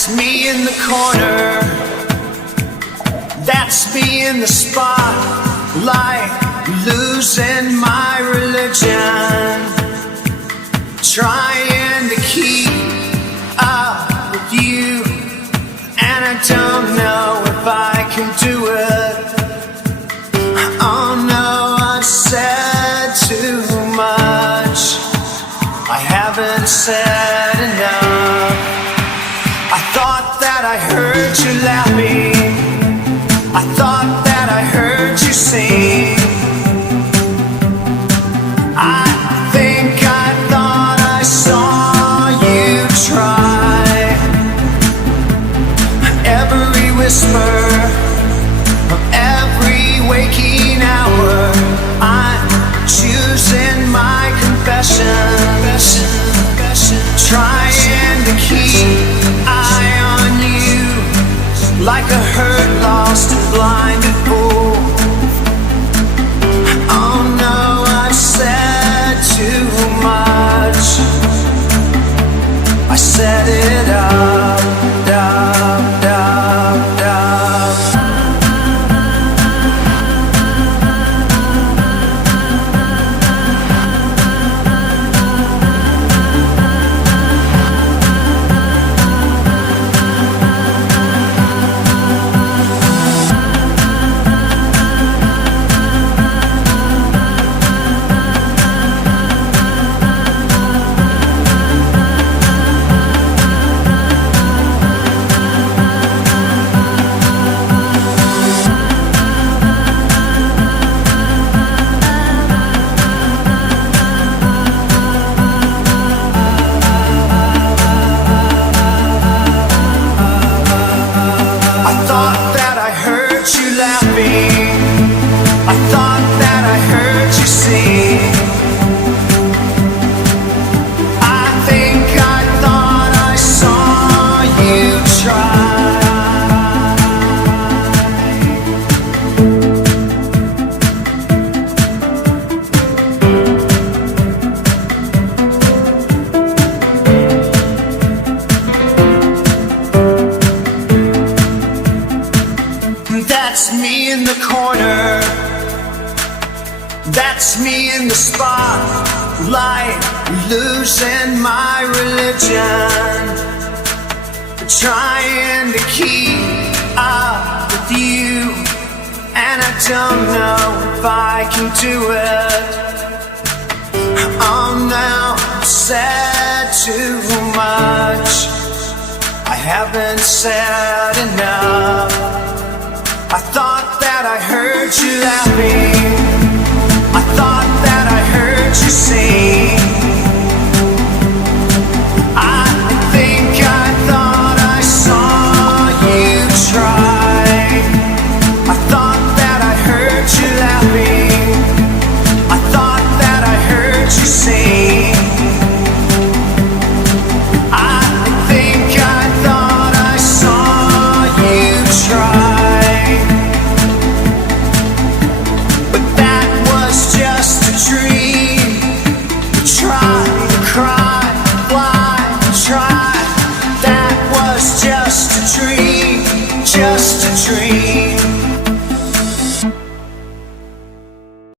That's me in the corner. That's me in the spotlight, losing my religion, trying to keep up with you, and I don't know if I can do it. Oh no, I said too much. I haven't said enough. I thought that I heard you laughing. I thought that I heard you sing. I think I thought I saw you try. Every whisper of every waking hour, I'm choosing my confession, trying to keep eye on you, like a hurt, lost and blinded fool. Oh no, I've said too much. I set it up, up, up, up. I thought that I heard you sing. I think I thought I saw you That's me in the corner. That's me in the spotlight, losing my religion, trying to keep up with you, and I don't know if I can do it. Oh no, I've said too much. I haven't said enough. I thought that I heard you laughing. I thought that I heard you sing.